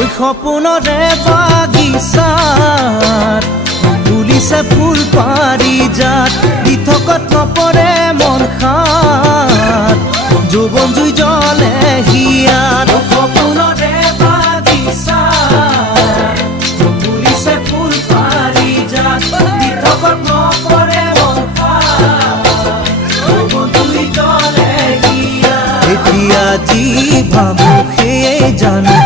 ওই সপোনৰে বাগিচাত ফুলিছে ফুল পাৰিজাত দিঠকত নপৰে মন খাত যৌৱন জুই জ্বলে হিয়াত সপোনৰে বাগিচাত ফুলিছে ফুল পাৰিজাত দিঠকত নপৰে মন খাত যৌৱন জুই জ্বলে হিয়াত এতিয়া যি ভাবো সেয়ে জানো